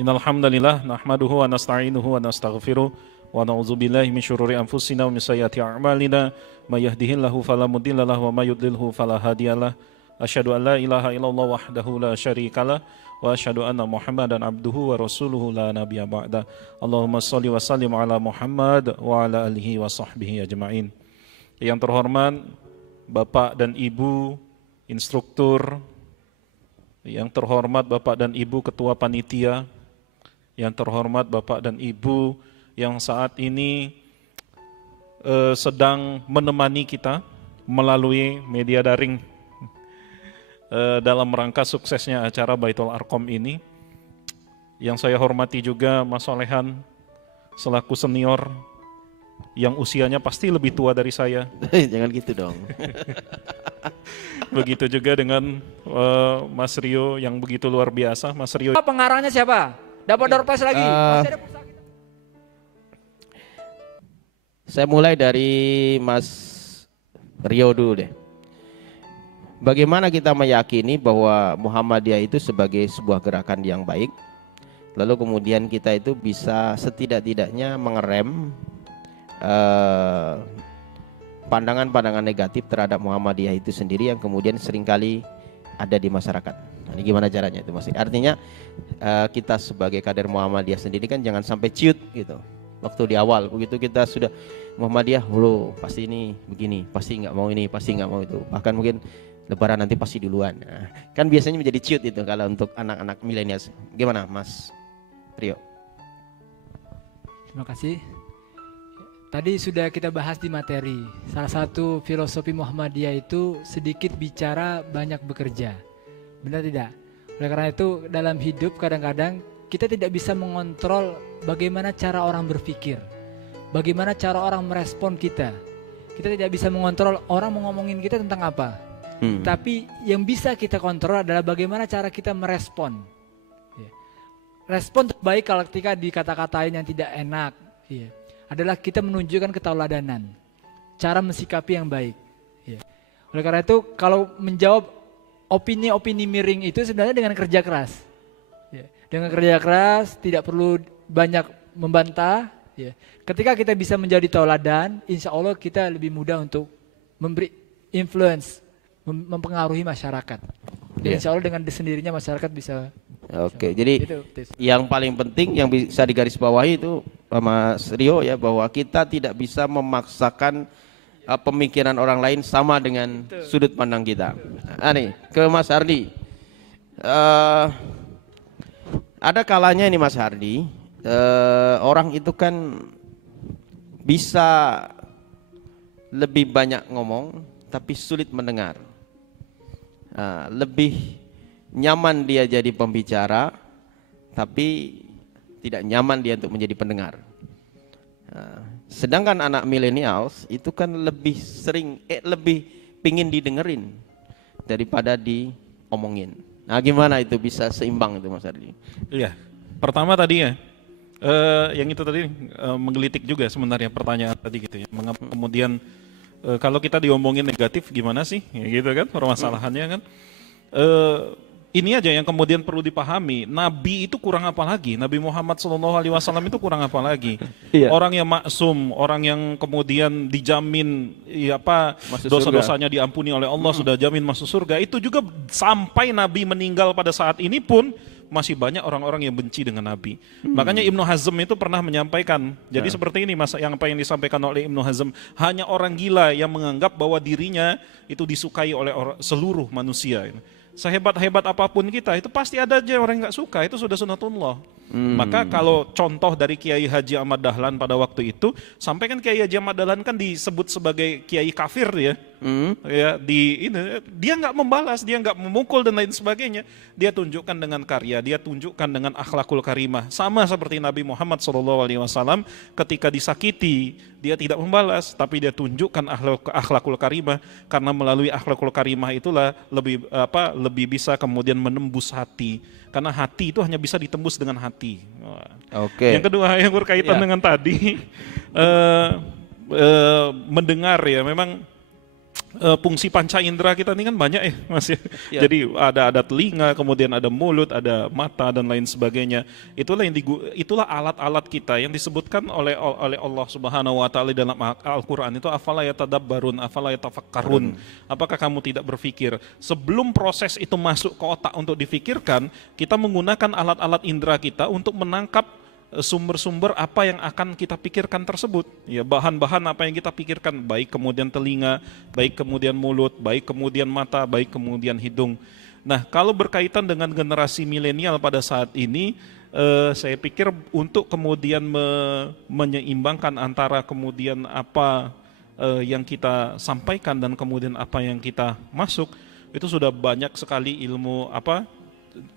Innal hamdalillah nahmaduhu wa nasta'inuhu wa nastaghfiruh wa na'udzubillahi min syururi anfusina wa min sayyiati a'malina may yahdihillahu fala mudilla lahu wa may yudlilhu fala hadiyalah. Asyhadu an la ilaha illallah wahdahu la syarikalah wa asyhadu anna Muhammadan abduhu wa rasuluhu la nabiyya ba'da. Allahumma shalli wa sallim ala Muhammad wa ala alihi wa sahbihi ajma'in. Yang terhormat Bapak dan Ibu instruktur, yang terhormat Bapak dan Ibu ketua panitia, yang terhormat Bapak dan Ibu yang saat ini sedang menemani kita melalui media daring dalam rangka suksesnya acara Baitul Arqam ini. Yang saya hormati juga Mas Solehan selaku senior yang usianya pasti lebih tua dari saya. Jangan gitu dong. Begitu juga dengan Mas Rio yang begitu luar biasa. Mas Rio. Pengarahnya siapa? Dapat door prize lagi. Masih ada pulsa kita. Saya mulai dari Mas Rio dulu deh. Bagaimana kita meyakini bahwa Muhammadiyah itu sebagai sebuah gerakan yang baik, lalu kemudian kita itu bisa setidak-tidaknya mengerem pandangan-pandangan negatif terhadap Muhammadiyah itu sendiri yang kemudian seringkali ada di masyarakat. Nah, ini gimana caranya itu Mas? Artinya kita sebagai kader Muhammadiyah sendiri kan jangan sampai ciut gitu. Waktu di awal begitu kita sudah Muhammadiyah, lo pasti ini begini, pasti nggak mau ini, pasti nggak mau itu. Bahkan mungkin Lebaran nanti pasti duluan. Nah, kan biasanya menjadi ciut itu kalau untuk anak-anak milenial. Gimana Mas Rio? Terima kasih. Tadi sudah kita bahas di materi. Salah satu filosofi Muhammadiyah itu sedikit bicara banyak bekerja. Benar tidak? Oleh karena itu dalam hidup kadang-kadang kita tidak bisa mengontrol bagaimana cara orang berpikir. Bagaimana cara orang merespon kita. Kita tidak bisa mengontrol orang mau ngomongin kita tentang apa. Tapi yang bisa kita kontrol adalah bagaimana cara kita merespon. Respon terbaik kalau ketika dikata-katain yang tidak enak adalah kita menunjukkan ketauladanan, cara mensikapi yang baik. Oleh karena itu kalau menjawab opini-opini miring itu sebenarnya dengan kerja keras. Dengan kerja keras, tidak perlu banyak membantah. Ketika kita bisa menjadi tauladan, insya Allah kita lebih mudah untuk memberi influence, mempengaruhi masyarakat. Dan insya Allah dengan sendirinya masyarakat bisa. Oke, jadi itu. Yang paling penting yang bisa digarisbawahi itu Mas Rio ya, bahwa kita tidak bisa memaksakan pemikiran orang lain sama dengan sudut pandang kita. Nih ke Mas Hardi. Ada kalanya ini Mas Hardi, orang itu kan bisa lebih banyak ngomong tapi sulit mendengar. Lebih nyaman dia jadi pembicara tapi tidak nyaman dia untuk menjadi pendengar. Sedangkan anak millennials itu kan lebih sering lebih pingin didengerin daripada diomongin. Nah, gimana itu bisa seimbang itu Mas Ardi? Iya, pertama tadi ya, yang itu tadi menggelitik juga sebenarnya pertanyaan tadi gitu ya. Mengapa kemudian kalau kita diomongin negatif gimana sih? Ya gitu kan permasalahannya kan. Ini aja yang kemudian perlu dipahami. Nabi itu kurang apa lagi? Nabi Muhammad SAW itu kurang apa lagi? Iya. Orang yang maksum, orang yang kemudian dijamin dosa-dosanya diampuni oleh Allah, sudah jamin masuk surga. Itu juga sampai Nabi meninggal pada saat ini pun masih banyak orang-orang yang benci dengan Nabi. Makanya Ibnu Hazm itu pernah menyampaikan. Jadi seperti ini yang apa yang disampaikan oleh Ibnu Hazm. Hanya orang gila yang menganggap bahwa dirinya itu disukai oleh seluruh manusia. Sehebat-hebat apapun kita, itu pasti ada aja orang yang gak suka, itu sudah sunatullah. Maka kalau contoh dari Kiai Haji Ahmad Dahlan pada waktu itu, sampai kan Kiai Haji Ahmad Dahlan kan disebut sebagai Kiai kafir ya. Dia nggak membalas, dia nggak memukul dan lain sebagainya. Dia tunjukkan dengan karya, dia tunjukkan dengan akhlakul karimah. Sama seperti Nabi Muhammad SAW ketika disakiti, dia tidak membalas, tapi dia tunjukkan akhlakul karimah, karena melalui akhlakul karimah itulah lebih bisa kemudian menembus hati. Karena hati itu hanya bisa ditembus dengan hati. Yang kedua yang berkaitan dengan tadi mendengar ya, memang fungsi panca indera kita ini kan banyak ya Mas ya. Ya. Jadi ada telinga, kemudian ada mulut, ada mata dan lain sebagainya. Itulah alat-alat kita yang disebutkan oleh Allah Subhanahu wa taala dalam Al-Qur'an itu afala yatadabbarun, afala yatafakkarun. Apakah kamu tidak berpikir? Sebelum proses itu masuk ke otak untuk difikirkan, kita menggunakan alat-alat indera kita untuk menangkap sumber-sumber apa yang akan kita pikirkan tersebut, ya bahan-bahan apa yang kita pikirkan, baik kemudian telinga, baik kemudian mulut, baik kemudian mata, baik kemudian hidung. Nah, kalau berkaitan dengan generasi milenial pada saat ini, saya pikir untuk kemudian menyeimbangkan antara kemudian apa yang kita sampaikan dan kemudian apa yang kita masuk, itu sudah banyak sekali ilmu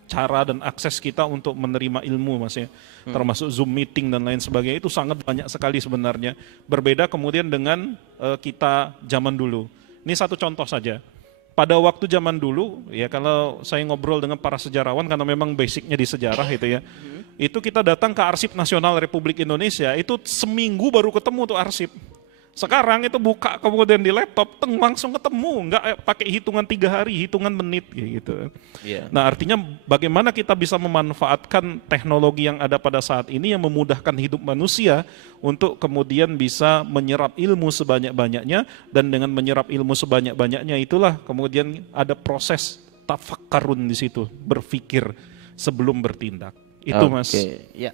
cara dan akses kita untuk menerima ilmu Mas ya, termasuk Zoom meeting dan lain sebagainya, itu sangat banyak sekali sebenarnya. Berbeda kemudian dengan kita zaman dulu. Ini satu contoh saja. Pada waktu zaman dulu ya, kalau saya ngobrol dengan para sejarawan karena memang basicnya di sejarah itu ya, itu kita datang ke Arsip Nasional Republik Indonesia, itu seminggu baru ketemu tuh arsip. Sekarang itu buka kemudian di laptop, langsung ketemu, nggak pakai hitungan 3 hari, hitungan menit gitu. Yeah. Nah artinya bagaimana kita bisa memanfaatkan teknologi yang ada pada saat ini yang memudahkan hidup manusia untuk kemudian bisa menyerap ilmu sebanyak-banyaknya, dan dengan menyerap ilmu sebanyak-banyaknya itulah kemudian ada proses tafakkarun di situ, berpikir sebelum bertindak. Itu Mas. Ya.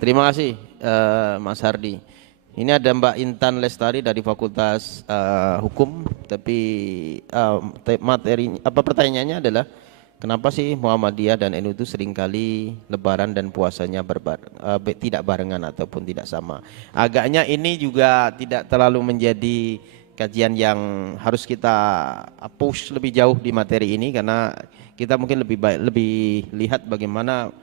Terima kasih Mas Hardi. Ini ada Mbak Intan Lestari dari Fakultas Hukum, tapi pertanyaannya adalah kenapa sih Muhammadiyah dan NU itu seringkali Lebaran dan puasanya tidak barengan ataupun tidak sama. Agaknya ini juga tidak terlalu menjadi kajian yang harus kita push lebih jauh di materi ini, karena kita mungkin lebih lihat bagaimana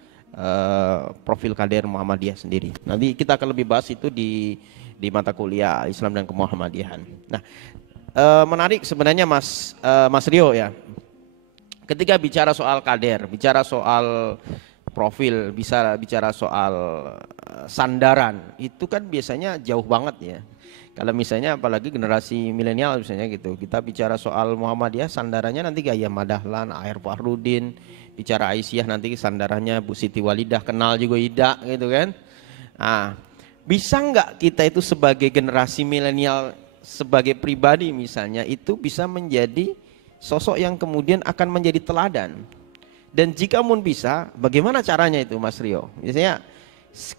profil kader Muhammadiyah sendiri. Nanti kita akan lebih bahas itu di mata kuliah Islam dan Kemuhammadiyahan. Nah, menarik sebenarnya Mas Rio ya. Ketika bicara soal kader, bicara soal profil, bisa bicara soal sandaran, itu kan biasanya jauh banget ya. Kalau misalnya apalagi generasi milenial misalnya gitu, kita bicara soal Muhammadiyah, sandarannya nanti kayak Madahlan, Aher Fahrudin, bicara Aisyah nanti sandarannya Bu Siti Walidah, kenal juga Ida gitu kan. Nah, bisa nggak kita itu sebagai generasi milenial, sebagai pribadi misalnya, itu bisa menjadi sosok yang kemudian akan menjadi teladan? Dan jika pun bisa, bagaimana caranya itu Mas Rio? Misalnya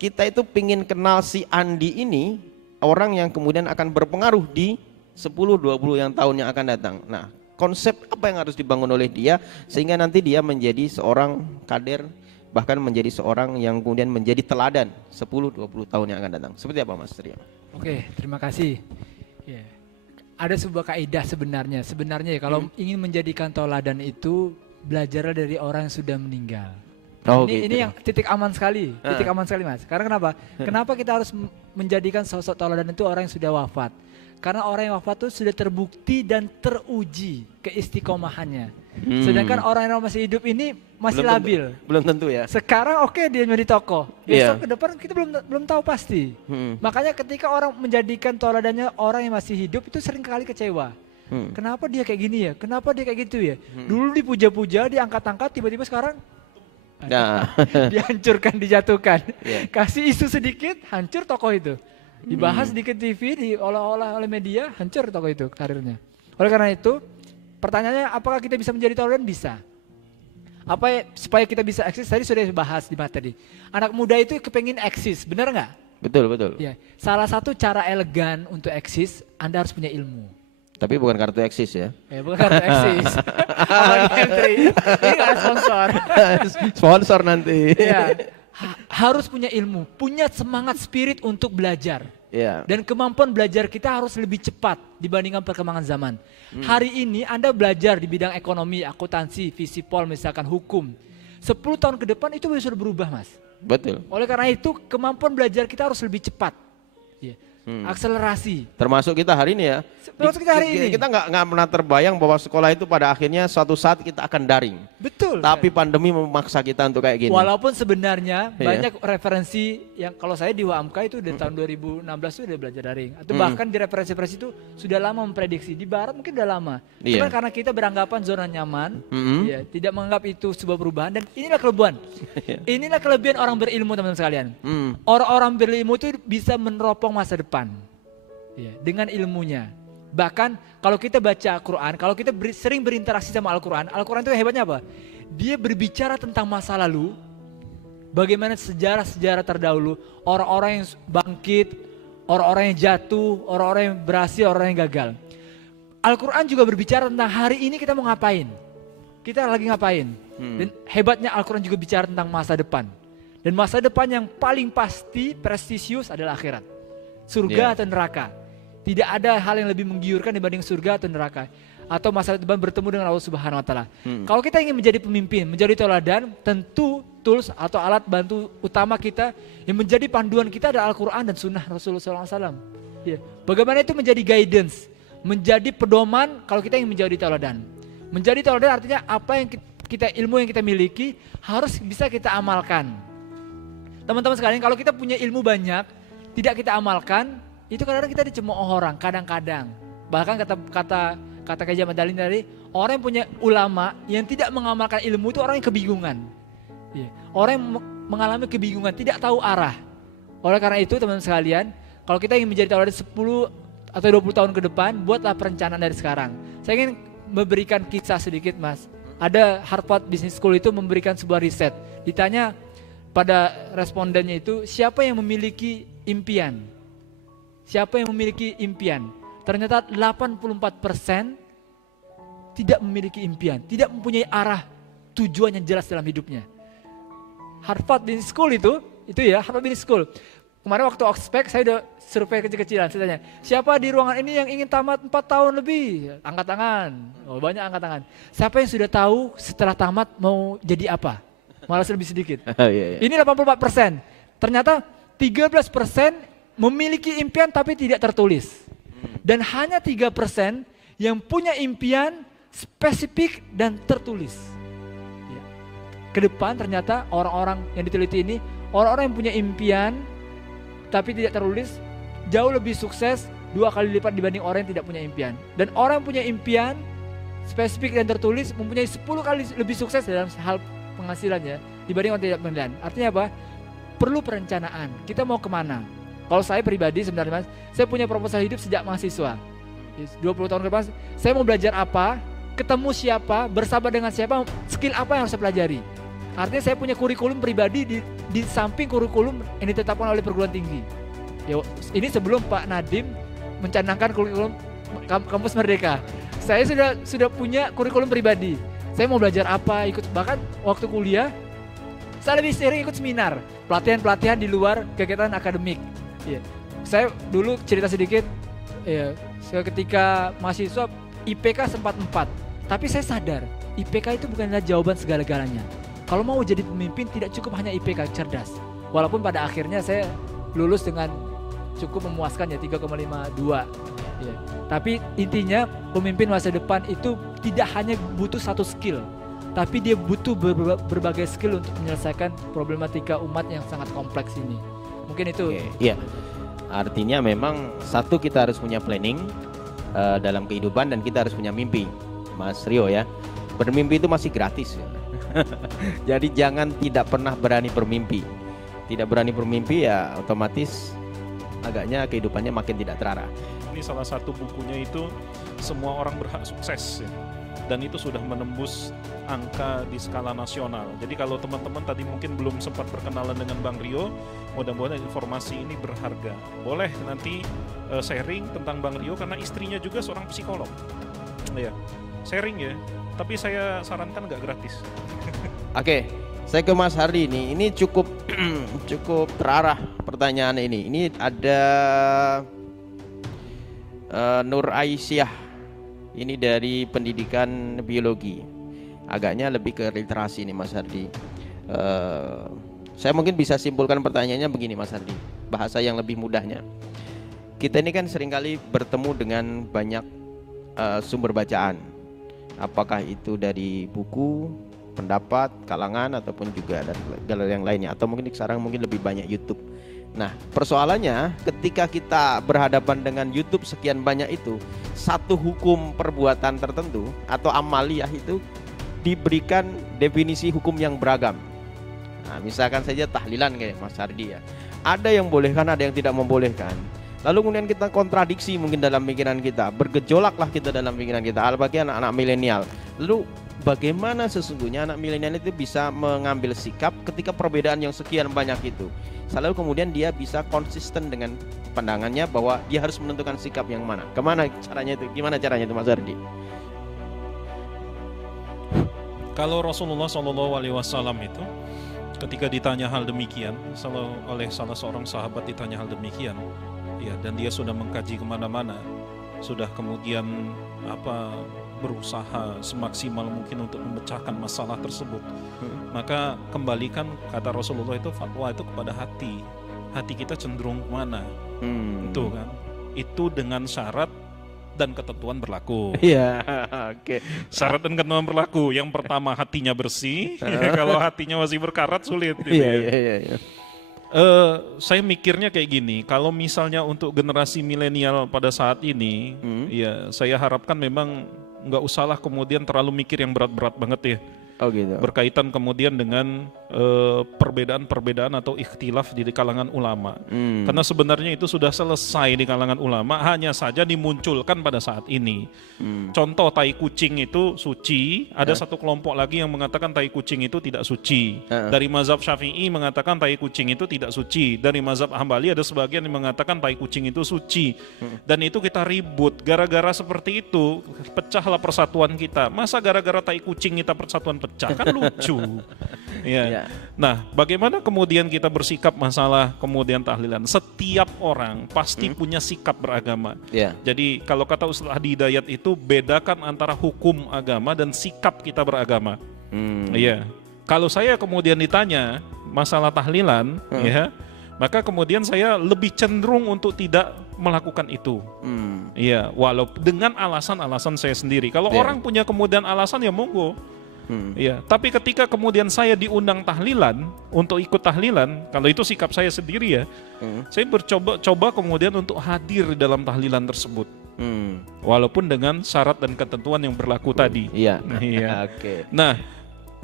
kita itu pingin kenal si Andi ini, orang yang kemudian akan berpengaruh di 10-20 tahun yang akan datang. Nah, konsep apa yang harus dibangun oleh dia sehingga nanti dia menjadi seorang kader, bahkan menjadi seorang yang kemudian menjadi teladan 10-20 tahun yang akan datang. Seperti apa Mas Rio? Oke, terima kasih. Ya. Ada sebuah kaidah sebenarnya ya, kalau ingin menjadikan teladan itu belajarlah dari orang yang sudah meninggal. Oh, ini yang titik aman sekali Mas. Karena kenapa? Kenapa kita harus menjadikan sosok teladan itu orang yang sudah wafat? Karena orang yang wafat itu sudah terbukti dan teruji keistiqomahannya. Sedangkan orang yang masih hidup ini masih labil. Belum tentu ya. Sekarang dia menjadi tokoh. Besok ke depan kita belum tahu pasti. Makanya ketika orang menjadikan teladannya orang yang masih hidup itu sering kali kecewa. Kenapa dia kayak gini ya? Kenapa dia kayak gitu ya? Dulu dipuja-puja, diangkat-angkat, tiba-tiba sekarang dihancurkan, dijatuhkan. Kasih isu sedikit, hancur tokoh itu. Dibahas sedikit TV, diolah-olah oleh media, hancur tokoh itu karirnya. Oleh karena itu, pertanyaannya apakah kita bisa menjadi teladan? Bisa. Supaya kita bisa eksis, tadi sudah dibahas di materi. Anak muda itu kepengin eksis, benar nggak? Betul. Ya. Salah satu cara elegan untuk eksis, Anda harus punya ilmu. Tapi bukan kartu eksis ya? Bukan kartu eksis. Apalagi entry. Ini nggak ada sponsor. Sponsor nanti. Ya. Harus punya ilmu, punya semangat spirit untuk belajar. Dan kemampuan belajar kita harus lebih cepat dibandingkan perkembangan zaman. Hari ini Anda belajar di bidang ekonomi, akuntansi, visipol, misalkan hukum. 10 tahun ke depan itu sudah berubah Mas. Betul. Oleh karena itu kemampuan belajar kita harus lebih cepat. akselerasi. Termasuk kita hari ini ya. Termasuk kita hari ini. Kita nggak pernah terbayang bahwa sekolah itu pada akhirnya suatu saat kita akan daring. Betul. Tapi pandemi memaksa kita untuk kayak gini. Walaupun sebenarnya Iya. banyak referensi yang kalau saya di UAMK itu dari tahun 2016 itu udah belajar daring. Atau bahkan di referensi-referensi itu sudah lama memprediksi. Di barat mungkin udah lama. Iya. Cuman karena kita beranggapan zona nyaman, ya, tidak menganggap itu sebuah perubahan. Dan inilah kelebihan. Inilah kelebihan orang berilmu teman-teman sekalian. Orang-orang berilmu itu bisa meneropong masa depan. Ya, dengan ilmunya. Bahkan kalau kita baca Quran, kalau kita sering berinteraksi sama Al-Quran, Al-Quran itu hebatnya apa? Dia berbicara tentang masa lalu, bagaimana sejarah-sejarah terdahulu, orang-orang yang bangkit, orang-orang yang jatuh, orang-orang yang berhasil, orang yang gagal. Al-Quran juga berbicara tentang hari ini kita mau ngapain, kita lagi ngapain. Dan hebatnya Al-Quran juga bicara tentang masa depan. Dan masa depan yang paling pasti, prestisius adalah akhirat. Surga atau neraka. Tidak ada hal yang lebih menggiurkan dibanding surga atau neraka. Atau masa depan bertemu dengan Allah Subhanahu Wa Taala. Kalau kita ingin menjadi pemimpin, menjadi teladan, tentu tools atau alat bantu utama kita yang menjadi panduan kita adalah Al-Quran dan Sunnah Rasulullah SAW. Ya. Bagaimana itu menjadi guidance, menjadi pedoman kalau kita ingin menjadi teladan. Menjadi teladan artinya apa yang kita ilmu yang kita miliki harus bisa kita amalkan. Teman-teman sekalian, kalau kita punya ilmu banyak, tidak kita amalkan, itu kadang-kadang kita dicemooh orang, kadang-kadang. Bahkan kata Kiai Ahmad Dahlan tadi, orang yang punya ulama yang tidak mengamalkan ilmu itu orang yang kebingungan. Ya. Orang yang mengalami kebingungan, tidak tahu arah. Oleh karena itu teman-teman sekalian, kalau kita ingin menjadi teladan 10 atau 20 tahun ke depan, buatlah perencanaan dari sekarang. Saya ingin memberikan kisah sedikit, Mas. Ada Harvard Business School itu memberikan sebuah riset. Ditanya pada respondennya itu, siapa yang memiliki impian? Siapa yang memiliki impian? Ternyata 84% tidak memiliki impian, tidak mempunyai arah tujuan yang jelas dalam hidupnya. Harvard Business School itu ya, Harvard Business School. Kemarin waktu ospek saya udah survei kecil-kecilan, saya tanya, siapa di ruangan ini yang ingin tamat 4 tahun lebih? Angkat tangan. Oh, banyak angkat tangan. Siapa yang sudah tahu setelah tamat mau jadi apa? Malah lebih sedikit. Ini 84%. Ternyata 13% memiliki impian tapi tidak tertulis. Dan hanya 3% yang punya impian spesifik dan tertulis. Ya. Ke depan ternyata orang-orang yang diteliti ini, orang-orang yang punya impian tapi tidak tertulis, jauh lebih sukses 2 kali lipat dibanding orang yang tidak punya impian. Dan orang yang punya impian spesifik dan tertulis mempunyai 10 kali lebih sukses dalam hal penghasilannya dibanding orang tidak punya. Artinya apa? Perlu perencanaan. Kita mau kemana? Kalau saya pribadi sebenarnya Mas, saya punya proposal hidup sejak mahasiswa. 20 tahun ke depan, saya mau belajar apa, ketemu siapa, bersama dengan siapa, skill apa yang harus saya pelajari. Artinya saya punya kurikulum pribadi di samping kurikulum yang ditetapkan oleh perguruan tinggi. Ya, ini sebelum Pak Nadiem mencanangkan kurikulum Kampus Merdeka. Saya sudah punya kurikulum pribadi. Saya mau belajar apa, ikut, bahkan waktu kuliah, saya lebih sering ikut seminar, pelatihan-pelatihan di luar kegiatan akademik. Ya. Saya dulu cerita sedikit, ya, ketika mahasiswa IPK sempat 4, tapi saya sadar IPK itu bukanlah jawaban segala-galanya. Kalau mau jadi pemimpin tidak cukup hanya IPK cerdas. Walaupun pada akhirnya saya lulus dengan cukup memuaskan ya 3,52. Ya. Tapi intinya pemimpin masa depan itu tidak hanya butuh satu skill, tapi dia butuh berbagai skill untuk menyelesaikan problematika umat yang sangat kompleks ini. Mungkin itu. Iya. Artinya memang satu, kita harus punya planning dalam kehidupan, dan kita harus punya mimpi, Mas Rio ya. Bermimpi itu masih gratis ya. Jadi jangan tidak pernah berani bermimpi. Tidak berani bermimpi ya otomatis agaknya kehidupannya makin tidak terarah. Ini salah satu bukunya itu Semua Orang Berhak Sukses ya. Dan itu sudah menembus angka di skala nasional. Jadi kalau teman-teman tadi mungkin belum sempat berkenalan dengan Bang Rio, mudah-mudahan informasi ini berharga. Boleh nanti sharing tentang Bang Rio karena istrinya juga seorang psikolog. Ya, sharing ya. Tapi saya sarankan nggak gratis. Oke, saya ke Mas Hardi ini. Ini cukup cukup terarah pertanyaan ini. Ini ada Nur Aisyah. Ini dari pendidikan biologi. Agaknya lebih ke literasi nih Mas Hardi. Saya mungkin bisa simpulkan pertanyaannya begini Mas Hardi, bahasa yang lebih mudahnya. kita ini kan seringkali bertemu dengan banyak sumber bacaan, apakah itu dari buku, pendapat, kalangan, ataupun juga dari galeri yang lainnya, atau mungkin sekarang mungkin lebih banyak YouTube. Nah, persoalannya ketika kita berhadapan dengan YouTube sekian banyak itu, satu hukum perbuatan tertentu atau amaliyah itu diberikan definisi hukum yang beragam. Nah, misalkan saja tahlilan kayak Mas Hardi ya. Ada yang bolehkan, ada yang tidak membolehkan. Lalu kemudian kita kontradiksi mungkin dalam pikiran kita, bergejolaklah kita dalam pikiran kita, apalagi anak-anak milenial. Lalu bagaimana sesungguhnya anak milenial itu bisa mengambil sikap ketika perbedaan yang sekian banyak itu? Lalu kemudian dia bisa konsisten dengan pandangannya bahwa dia harus menentukan sikap yang mana. Kemana caranya itu? Gimana caranya itu Mas Hardi? Kalau Rasulullah SAW itu ketika ditanya hal demikian, oleh salah seorang sahabat ditanya hal demikian, ya, dan dia sudah mengkaji kemana-mana, sudah kemudian berusaha semaksimal mungkin untuk memecahkan masalah tersebut, maka kembalikan kata Rasulullah itu fatwa itu kepada hati kita cenderung kemana, itu kan, itu dengan syarat dan ketentuan berlaku. Iya, oke. Syarat dan ketentuan berlaku. Yang pertama hatinya bersih. Kalau hatinya masih berkarat sulit. Gitu Iya. Saya mikirnya kayak gini. Kalau misalnya untuk generasi milenial pada saat ini, ya saya harapkan memang nggak usahlah kemudian terlalu mikir yang berat-berat banget ya. Oh gitu. Berkaitan kemudian dengan perbedaan-perbedaan atau ikhtilaf di kalangan ulama. Karena sebenarnya itu sudah selesai di kalangan ulama, hanya saja dimunculkan pada saat ini. Contoh tai kucing itu suci, ada satu kelompok lagi yang mengatakan tai kucing itu tidak suci. Dari mazhab Syafi'i mengatakan tai kucing itu tidak suci. Dari mazhab Hambali ada sebagian yang mengatakan tai kucing itu suci. Dan itu kita ribut, gara-gara seperti itu pecahlah persatuan kita. Masa gara-gara tai kucing kita persatuan pecah, kan lucu. Ya. Nah, bagaimana kemudian kita bersikap masalah kemudian tahlilan? Setiap orang pasti punya sikap beragama. Jadi kalau kata Ustaz Hadi Hidayat itu bedakan antara hukum agama dan sikap kita beragama. Iya. Kalau saya kemudian ditanya masalah tahlilan, ya, maka kemudian saya lebih cenderung untuk tidak melakukan itu. Iya, walaupun dengan alasan-alasan saya sendiri. Kalau orang punya kemudian alasan ya monggo. Ya, tapi ketika kemudian saya diundang tahlilan untuk ikut tahlilan, kalau itu sikap saya sendiri ya, saya coba kemudian untuk hadir dalam tahlilan tersebut, walaupun dengan syarat dan ketentuan yang berlaku tadi. Iya. Oke. Nah,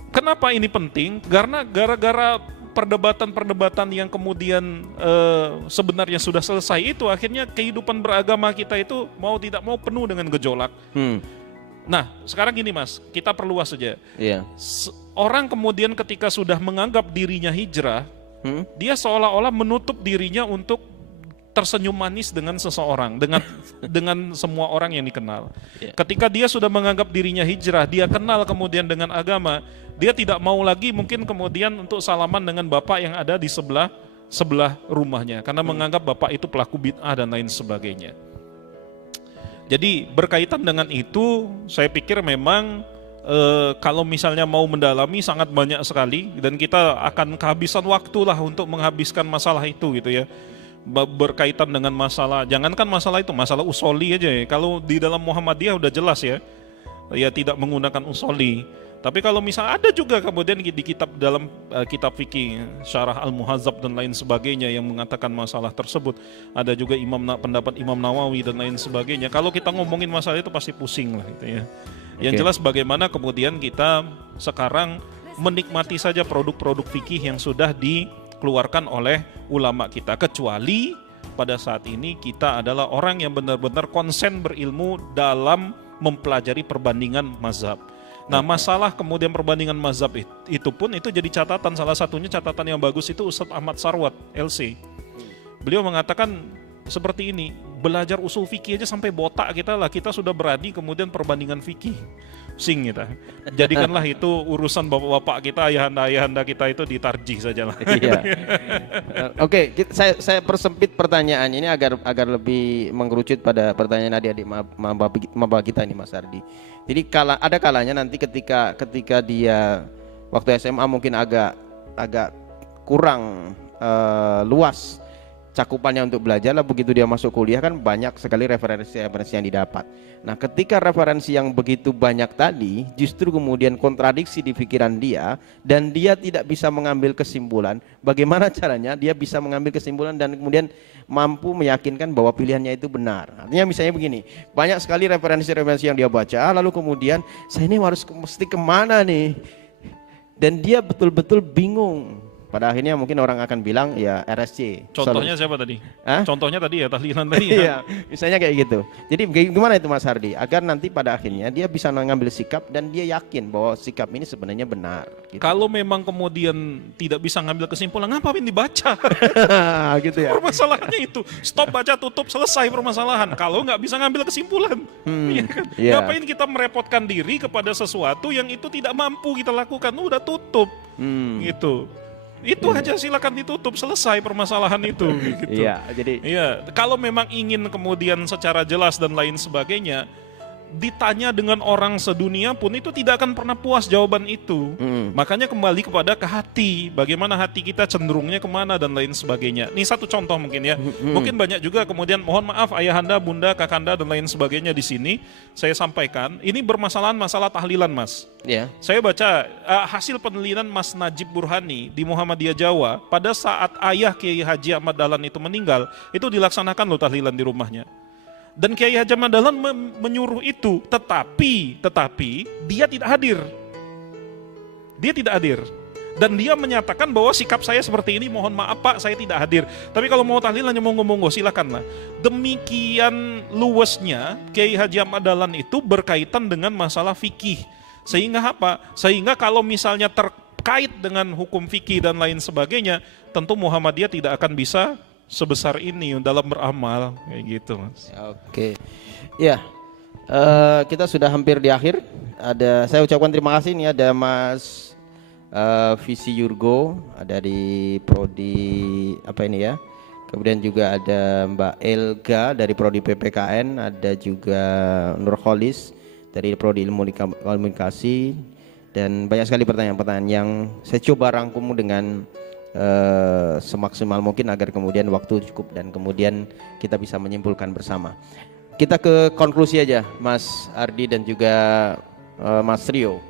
kenapa ini penting? Karena gara-gara perdebatan-perdebatan yang kemudian sebenarnya sudah selesai itu, akhirnya kehidupan beragama kita itu mau tidak mau penuh dengan gejolak. Nah, sekarang gini Mas, kita perluas saja. Orang kemudian ketika sudah menganggap dirinya hijrah, dia seolah-olah menutup dirinya untuk tersenyum manis dengan seseorang, dengan semua orang yang dikenal. Ketika dia sudah menganggap dirinya hijrah, dia kenal kemudian dengan agama, dia tidak mau lagi mungkin kemudian untuk salaman dengan bapak yang ada di sebelah rumahnya, karena menganggap bapak itu pelaku bid'ah dan lain sebagainya. Jadi berkaitan dengan itu, saya pikir memang kalau misalnya mau mendalami sangat banyak sekali, dan kita akan kehabisan waktu lah untuk menghabiskan masalah itu gitu ya. Berkaitan dengan masalah, jangankan masalah itu, masalah usoli aja ya. Kalau di dalam Muhammadiyah udah jelas ya, ya tidak menggunakan usoli. Tapi kalau misalnya ada juga kemudian di kitab dalam kitab fikih, Syarah Al-Muhazzab dan lain sebagainya yang mengatakan masalah tersebut. Ada juga pendapat Imam Nawawi dan lain sebagainya. Kalau kita ngomongin masalah itu pasti pusing lah gitu ya. Yang jelas bagaimana kemudian kita sekarang menikmati saja produk-produk fikih yang sudah dikeluarkan oleh ulama kita. Kecuali pada saat ini kita adalah orang yang benar-benar konsen berilmu dalam mempelajari perbandingan mazhab. Nah, masalah kemudian perbandingan mazhab itu pun itu jadi catatan, salah satunya catatan yang bagus itu Ustadz Ahmad Sarwat LC. Beliau mengatakan seperti ini, belajar usul fikih aja sampai botak kita sudah berani kemudian perbandingan fikih. Pusing kita. Jadikanlah itu urusan bapak-bapak kita, ayahanda-ayahanda kita itu ditarjih saja lah. Oke, saya persempit pertanyaan ini agar lebih mengerucut pada pertanyaan adik-adik maba kita ini Mas Hardi. Jadi ada kalanya nanti ketika dia waktu SMA mungkin agak kurang luas cakupannya untuk belajar lah, begitu dia masuk kuliah kan banyak sekali referensi-referensi yang didapat. Nah, ketika referensi yang begitu banyak tadi justru kemudian kontradiksi di pikiran dia dan dia tidak bisa mengambil kesimpulan, bagaimana caranya dia bisa mengambil kesimpulan dan kemudian mampu meyakinkan bahwa pilihannya itu benar. Artinya misalnya begini, banyak sekali referensi-referensi yang dia baca, lalu kemudian saya ini harus mesti kemana nih? Dan dia betul-betul bingung. Pada akhirnya mungkin orang akan bilang ya RSC. Contohnya siapa tadi? Hah? Contohnya tadi ya tahlilan tadi. Iya, misalnya kayak gitu. Jadi gimana itu Mas Hardi? Agar nanti pada akhirnya dia bisa mengambil sikap dan dia yakin bahwa sikap ini sebenarnya benar. Gitu. Kalau memang kemudian tidak bisa ngambil kesimpulan, ngapain dibaca? Gitu ya. Permasalahannya itu, stop baca, tutup, selesai permasalahan. Kalau nggak bisa ngambil kesimpulan, iya kan? iya. Ngapain kita merepotkan diri kepada sesuatu yang itu tidak mampu kita lakukan? Udah tutup, gitu. Itu aja, silakan ditutup, selesai permasalahan itu. Gitu. Iya, jadi Kalau memang ingin kemudian secara jelas dan lain sebagainya, ditanya dengan orang sedunia pun itu tidak akan pernah puas jawaban itu. Makanya kembali kepada ke hati, bagaimana hati kita cenderungnya kemana dan lain sebagainya. Ini satu contoh mungkin ya. Mungkin banyak juga kemudian mohon maaf ayahanda, bunda, kakanda dan lain sebagainya di sini saya sampaikan. Ini bermasalahan masalah tahlilan Mas. ya. Saya baca hasil penelitian Mas Najib Burhani di Muhammadiyah Jawa pada saat ayah Kiai Haji Ahmad Dahlan itu meninggal, itu dilaksanakan loh tahlilan di rumahnya. Dan Kiai Haji Ahmad Dahlan menyuruh itu, tetapi dia tidak hadir. Dia tidak hadir. Dan dia menyatakan bahwa sikap saya seperti ini, mohon maaf Pak, saya tidak hadir. Tapi kalau mau tahlilan ya monggo-monggo, silakanlah. Demikian luasnya Kiai Haji Ahmad Dahlan itu berkaitan dengan masalah fikih. Sehingga apa? Sehingga kalau misalnya terkait dengan hukum fikih dan lain sebagainya, tentu Muhammadiyah tidak akan bisa sebesar ini dalam beramal kayak gitu Mas. Oke. Ya. Kita sudah hampir di akhir. Saya ucapkan terima kasih nih, ada Mas Visi Yurgo dari prodi apa ini ya. Kemudian juga ada Mbak Elga dari prodi PPKN, ada juga Nurholis dari prodi Ilmu Komunikasi, dan banyak sekali pertanyaan-pertanyaan yang saya coba rangkum dengan semaksimal mungkin agar kemudian waktu cukup dan kemudian kita bisa menyimpulkan bersama. Kita ke konklusi aja, Mas Ardi dan juga Mas Rio.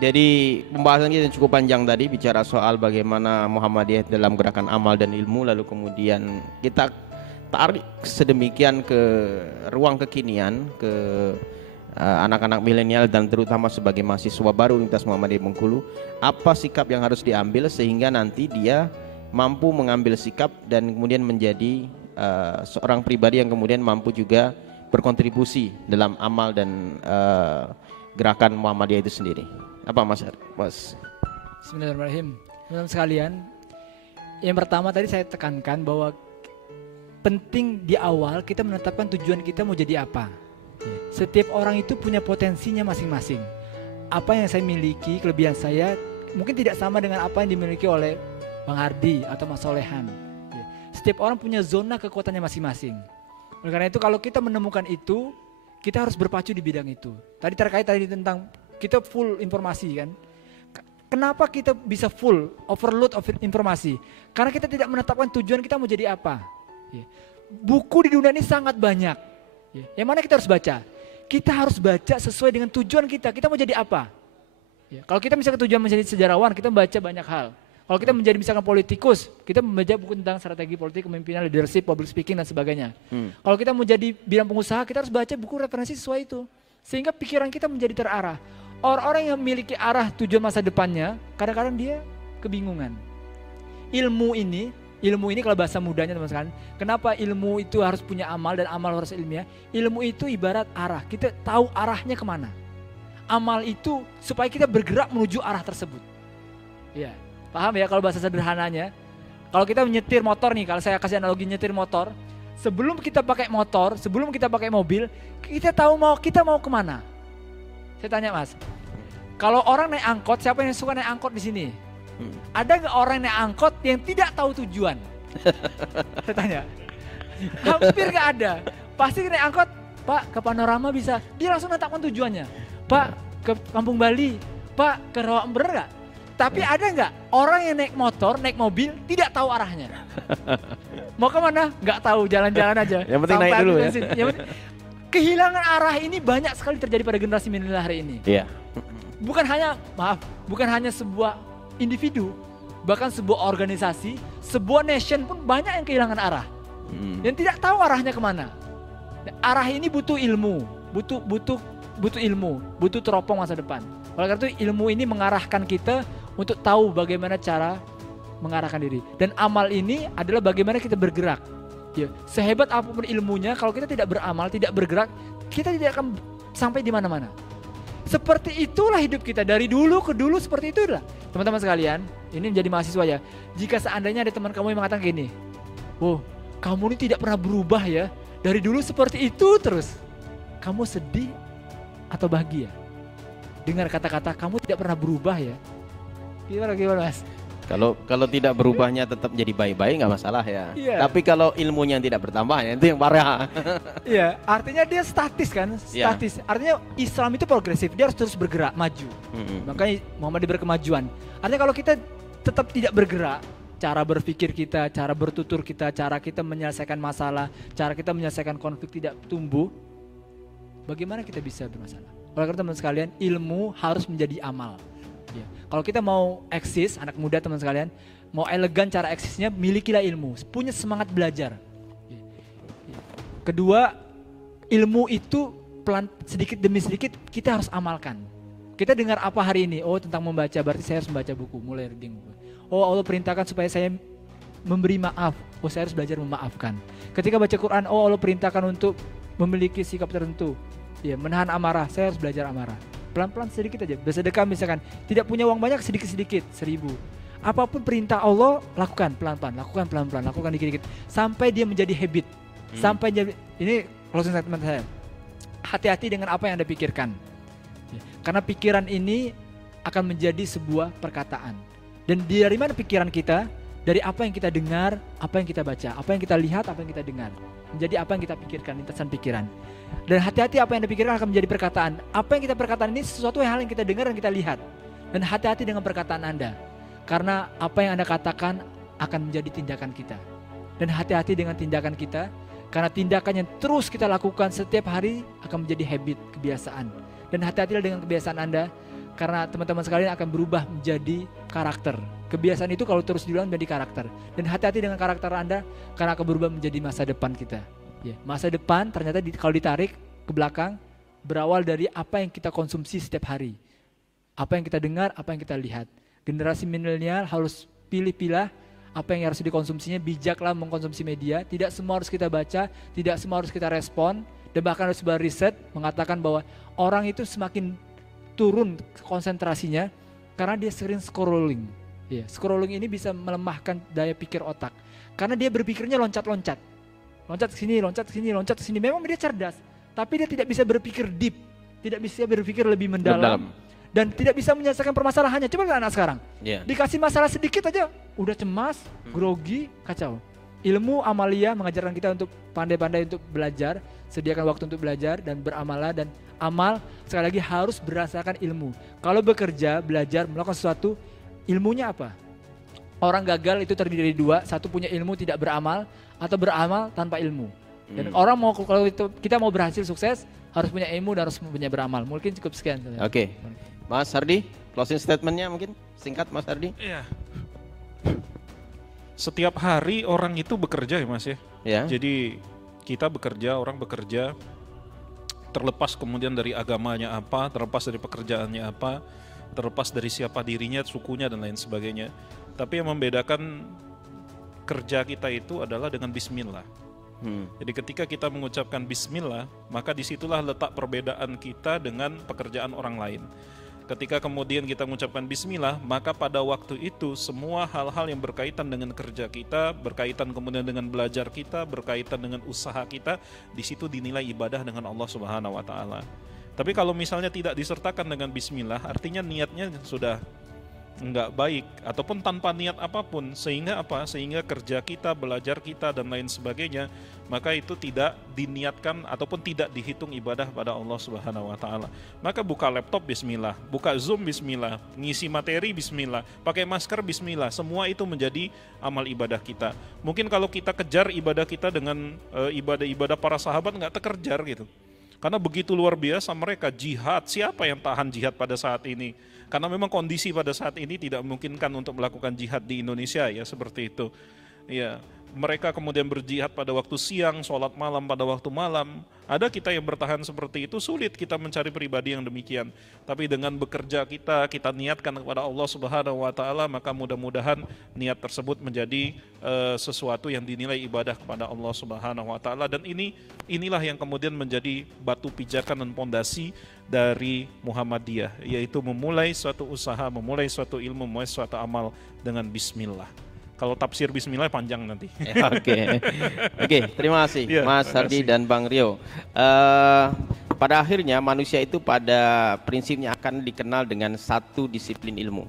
Jadi pembahasan kita cukup panjang tadi, bicara soal bagaimana Muhammadiyah dalam gerakan amal dan ilmu, lalu kemudian kita tarik sedemikian ke ruang kekinian, ke anak-anak milenial dan terutama sebagai mahasiswa baru Universitas Muhammadiyah Bengkulu, apa sikap yang harus diambil sehingga nanti dia mampu mengambil sikap dan kemudian menjadi seorang pribadi yang kemudian mampu juga berkontribusi dalam amal dan gerakan Muhammadiyah itu sendiri. Apa Mas? Bismillahirrahmanirrahim. Teman-teman sekalian, yang pertama tadi saya tekankan bahwa penting di awal kita menetapkan tujuan kita mau jadi apa. Setiap orang itu punya potensinya masing-masing. Apa yang saya miliki, kelebihan saya mungkin tidak sama dengan apa yang dimiliki oleh Bang Hardi atau Mas Solehan. Setiap orang punya zona kekuatannya masing-masing. Oleh karena itu kalau kita menemukan itu, kita harus berpacu di bidang itu. Tadi terkait tentang kita full informasi kan. Kenapa kita bisa full overload of informasi? Karena kita tidak menetapkan tujuan kita mau jadi apa. Buku di dunia ini sangat banyak. Yang mana kita harus baca? Kita harus baca sesuai dengan tujuan kita. Kita mau jadi apa? Kalau kita misalkan tujuan menjadi sejarawan, kita membaca banyak hal. Kalau kita menjadi misalkan politikus, kita membaca buku tentang strategi politik, kepemimpinan, leadership, public speaking dan sebagainya. Kalau kita mau jadi bidang pengusaha, kita harus baca buku referensi sesuai itu. Sehingga pikiran kita menjadi terarah. Orang-orang yang memiliki arah tujuan masa depannya, kadang-kadang dia kebingungan. Ilmu ini kalau bahasa mudanya teman-teman, kenapa ilmu itu harus punya amal dan amal harus ilmiah? Ilmu itu ibarat arah, kita tahu arahnya kemana. Amal itu supaya kita bergerak menuju arah tersebut. Ya, paham ya kalau bahasa sederhananya? Kalau kita menyetir motor nih, kalau saya kasih analogi nyetir motor, sebelum kita pakai motor, sebelum kita pakai mobil, kita tahu kita mau kemana. Saya tanya Mas, kalau orang naik angkot, siapa yang suka naik angkot di sini? Ada nggak orang naik angkot yang tidak tahu tujuan? Saya tanya. Hampir nggak ada. Pasti naik angkot, Pak ke Panorama bisa. Dia langsung menetapkan tujuannya. Pak ke Kampung Bali, Pak ke Rawa Ember nggak? Tapi ada nggak orang yang naik motor, naik mobil, tidak tahu arahnya? Mau kemana? Nggak tahu, jalan-jalan aja. Yang penting naik dulu ya. Kehilangan arah ini banyak sekali terjadi pada generasi milenial hari ini. Iya. Bukan hanya sebuah individu, bahkan sebuah organisasi, sebuah nation pun banyak yang kehilangan arah. Yang tidak tahu arahnya kemana. Arah ini butuh ilmu, butuh ilmu, butuh teropong masa depan. Oleh karena itu ilmu ini mengarahkan kita untuk tahu bagaimana cara mengarahkan diri. Dan amal ini adalah bagaimana kita bergerak. Ya, sehebat apapun ilmunya, kalau kita tidak beramal, tidak bergerak, kita tidak akan sampai di mana-mana. Seperti itulah hidup kita dari dulu ke dulu, seperti itulah. Teman-teman sekalian, ini menjadi mahasiswa ya. Jika seandainya ada teman kamu yang mengatakan gini, "Oh, kamu ini tidak pernah berubah ya. Dari dulu seperti itu terus." Kamu sedih atau bahagia? Dengar kata-kata kamu tidak pernah berubah ya. Gimana Mas? Kalau tidak berubahnya tetap jadi baik-baik nggak masalah ya. Iya. Tapi kalau ilmunya yang tidak bertambah ya itu yang parah. Iya, artinya dia statis kan? Statis. Artinya Islam itu progresif, dia harus terus bergerak, maju. Makanya Muhammad berkemajuan. Artinya kalau kita tetap tidak bergerak, cara berpikir kita, cara bertutur kita, cara kita menyelesaikan masalah, cara kita menyelesaikan konflik tidak tumbuh, bagaimana kita bisa bermasalah? Oleh karena teman sekalian, ilmu harus menjadi amal. Ya. Kalau kita mau eksis, anak muda teman sekalian, mau elegan cara eksisnya, milikilah ilmu, punya semangat belajar. Ya. Kedua, ilmu itu pelan sedikit demi sedikit kita harus amalkan. Kita dengar apa hari ini? Oh, tentang membaca, berarti saya harus membaca buku, mulai reading buku. Oh, Allah perintahkan supaya saya memberi maaf. Oh, saya harus belajar memaafkan. Ketika baca Quran, oh Allah perintahkan untuk memiliki sikap tertentu. Ya, menahan amarah, saya harus belajar amarah. Pelan-pelan sedikit aja. Bersedekah misalkan, tidak punya uang banyak, sedikit-sedikit, 1000. Apapun perintah Allah, lakukan pelan-pelan, lakukan dikit-dikit. Sampai dia menjadi habit. Sampai jadi, ini closing statement saya. Hati-hati dengan apa yang Anda pikirkan. Ya, karena pikiran ini akan menjadi sebuah perkataan. Dan dari mana pikiran kita? Dari apa yang kita dengar, apa yang kita baca, apa yang kita lihat, apa yang kita dengar. Menjadi apa yang kita pikirkan, lintasan pikiran. Dan hati-hati apa yang Anda pikirkan akan menjadi perkataan. Apa yang kita perkataan ini sesuatu hal yang kita dengar dan kita lihat. Dan hati-hati dengan perkataan Anda. Karena apa yang Anda katakan akan menjadi tindakan kita. Dan hati-hati dengan tindakan kita. Karena tindakan yang terus kita lakukan setiap hari akan menjadi habit, kebiasaan. Dan hati-hatilah dengan kebiasaan Anda. Karena teman-teman sekalian akan berubah menjadi karakter. Kebiasaan itu kalau terus diulang menjadi karakter. Dan hati-hati dengan karakter Anda karena akan berubah menjadi masa depan kita. Ya, masa depan ternyata kalau ditarik ke belakang berawal dari apa yang kita konsumsi setiap hari. Apa yang kita dengar, apa yang kita lihat. Generasi milenial harus pilih-pilih apa yang harus dikonsumsinya, bijaklah mengkonsumsi media. Tidak semua harus kita baca, tidak semua harus kita respon. Dan bahkan ada sebuah riset mengatakan bahwa orang itu semakin turun konsentrasinya karena dia sering scrolling. Ya, scrolling ini bisa melemahkan daya pikir otak. Karena dia berpikirnya loncat-loncat. Loncat ke sini. Memang dia cerdas, tapi dia tidak bisa berpikir deep, tidak bisa berpikir lebih mendalam. Dan tidak bisa menyelesaikan permasalahannya. Coba lihat anak sekarang. Dikasih masalah sedikit aja udah cemas, grogi, kacau. Ilmu amalia mengajarkan kita untuk pandai-pandai untuk belajar, sediakan waktu untuk belajar dan beramalah, dan amal sekali lagi harus berdasarkan ilmu. Kalau bekerja, belajar, melakukan sesuatu, ilmunya apa? Orang gagal itu terdiri dari dua, satu punya ilmu tidak beramal, atau beramal tanpa ilmu. Dan orang mau, kalau itu kita mau berhasil sukses harus punya ilmu dan harus punya beramal. Mungkin cukup sekian. Oke. Mas Hardi, closing statementnya mungkin singkat Mas Hardi. Iya. Setiap hari orang itu bekerja ya Mas ya. Ya. Jadi kita bekerja, orang bekerja, terlepas kemudian dari agamanya apa, terlepas dari pekerjaannya apa, terlepas dari siapa dirinya, sukunya dan lain sebagainya. Tapi yang membedakan kerja kita itu adalah dengan bismillah. Jadi ketika kita mengucapkan bismillah, maka disitulah letak perbedaan kita dengan pekerjaan orang lain. Ketika kemudian kita mengucapkan bismillah, maka pada waktu itu semua hal-hal yang berkaitan dengan kerja kita, berkaitan kemudian dengan belajar kita, berkaitan dengan usaha kita, di situ dinilai ibadah dengan Allah Subhanahu wa taala. Tapi kalau misalnya tidak disertakan dengan bismillah, artinya niatnya sudah nggak baik ataupun tanpa niat apapun, sehingga apa? Sehingga kerja kita, belajar kita dan lain sebagainya, maka itu tidak diniatkan ataupun tidak dihitung ibadah pada Allah Subhanahu wa taala. Maka buka laptop bismillah, buka Zoom bismillah, ngisi materi bismillah, pakai masker bismillah, semua itu menjadi amal ibadah kita. Mungkin kalau kita kejar ibadah kita dengan ibadah-ibadah para sahabat nggak terkejar gitu. Karena begitu luar biasa mereka jihad, siapa yang tahan jihad pada saat ini? Karena memang kondisi pada saat ini tidak memungkinkan untuk melakukan jihad di Indonesia ya, seperti itu. Ya, mereka kemudian berjihad pada waktu siang, sholat malam pada waktu malam. Ada kita yang bertahan seperti itu, sulit kita mencari pribadi yang demikian. Tapi dengan bekerja kita niatkan kepada Allah Subhanahu wa taala, maka mudah-mudahan niat tersebut menjadi sesuatu yang dinilai ibadah kepada Allah Subhanahu wa taala, dan inilah yang kemudian menjadi batu pijakan dan pondasi dari Muhammadiyah, yaitu memulai suatu usaha, memulai suatu ilmu, memulai suatu amal dengan bismillah. Kalau tafsir bismillah panjang nanti. Oke, terima kasih Ya, Mas terima Hardi kasih. dan Bang Rio. Pada akhirnya manusia itu pada prinsipnya akan dikenal dengan satu disiplin ilmu.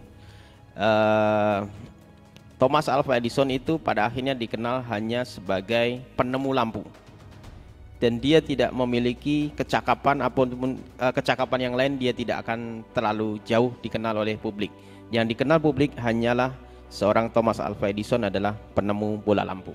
Thomas Alva Edison itu pada akhirnya dikenal hanya sebagai penemu lampu. Dan dia tidak memiliki kecakapan ataupun kecakapan yang lain, dia tidak akan terlalu jauh dikenal oleh publik. Yang dikenal publik hanyalah seorang Thomas Alva Edison adalah penemu bola lampu.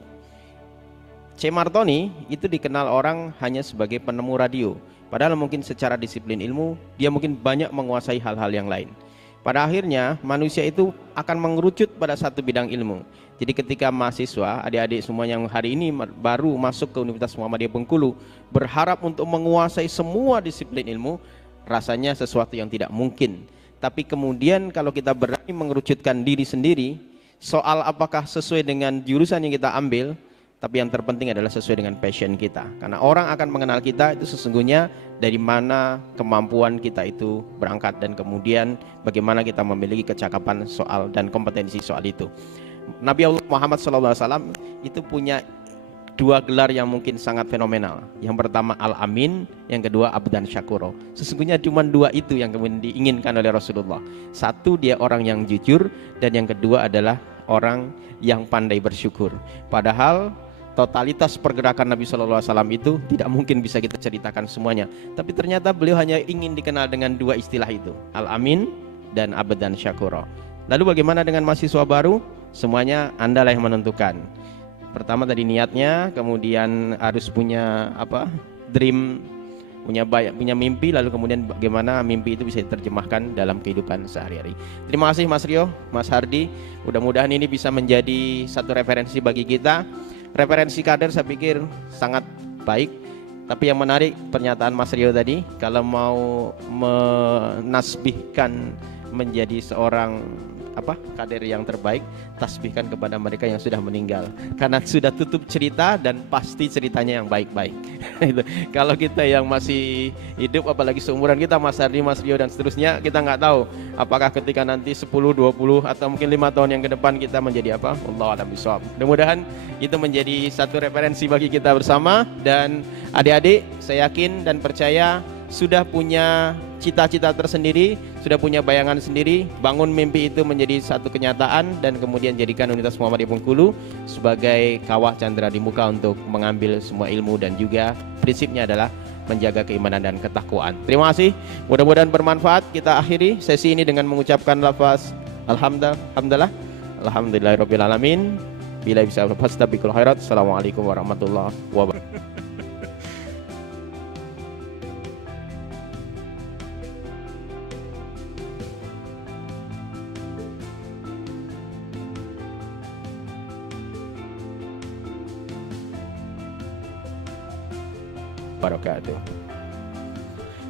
C. Martoni itu dikenal orang hanya sebagai penemu radio. Padahal mungkin secara disiplin ilmu dia mungkin banyak menguasai hal-hal yang lain. Pada akhirnya manusia itu akan mengerucut pada satu bidang ilmu. Jadi ketika mahasiswa, adik-adik semua yang hari ini baru masuk ke Universitas Muhammadiyah Bengkulu berharap untuk menguasai semua disiplin ilmu, rasanya sesuatu yang tidak mungkin. Tapi kemudian kalau kita berani mengerucutkan diri sendiri, soal apakah sesuai dengan jurusan yang kita ambil, tapi yang terpenting adalah sesuai dengan passion kita. Karena orang akan mengenal kita itu sesungguhnya dari mana kemampuan kita itu berangkat, dan kemudian bagaimana kita memiliki kecakapan soal dan kompetensi soal itu. Nabi Allah Muhammad SAW itu punya dua gelar yang mungkin sangat fenomenal. Yang pertama Al-Amin, yang kedua Abdan Syakuro. Sesungguhnya cuma dua itu yang kemudian diinginkan oleh Rasulullah. Satu, dia orang yang jujur, dan yang kedua adalah orang yang pandai bersyukur. Padahal totalitas pergerakan Nabi SAW itu tidak mungkin bisa kita ceritakan semuanya. Tapi ternyata beliau hanya ingin dikenal dengan dua istilah itu, Al-Amin dan Abdan Syakuro. Lalu bagaimana dengan mahasiswa baru? Semuanya Anda lah yang menentukan. Pertama tadi niatnya, kemudian harus punya dream, punya mimpi, lalu kemudian bagaimana mimpi itu bisa diterjemahkan dalam kehidupan sehari-hari. Terima kasih Mas Rio, Mas Hardi. Mudah-mudahan ini bisa menjadi satu referensi bagi kita. Referensi kader saya pikir sangat baik. Tapi yang menarik pernyataan Mas Rio tadi, kalau mau menasbihkan menjadi seorang kader yang terbaik, tasbihkan kepada mereka yang sudah meninggal, karena sudah tutup cerita dan pasti ceritanya yang baik-baik. Kalau kita yang masih hidup, apalagi seumuran kita, Mas Hardi, Mas Rio dan seterusnya, kita nggak tahu apakah ketika nanti 10, 20 atau mungkin 5 tahun yang ke depan kita menjadi apa. Wallahu a'lam bishawab. Mudah-mudahan itu menjadi satu referensi bagi kita bersama, dan adik-adik saya yakin dan percaya sudah punya cita-cita tersendiri, sudah punya bayangan sendiri. Bangun mimpi itu menjadi satu kenyataan, dan kemudian jadikan Universitas Muhammadiyah Bengkulu sebagai kawah candra di muka untuk mengambil semua ilmu, dan juga prinsipnya adalah menjaga keimanan dan ketakwaan. Terima kasih, mudah-mudahan bermanfaat. Kita akhiri sesi ini dengan mengucapkan lafaz alhamdulillah, alhamdulillahirabbil alamin. Bila bisa fastabiqul khairat. Assalamualaikum warahmatullahi wabarakatuh. Wabarakatuh.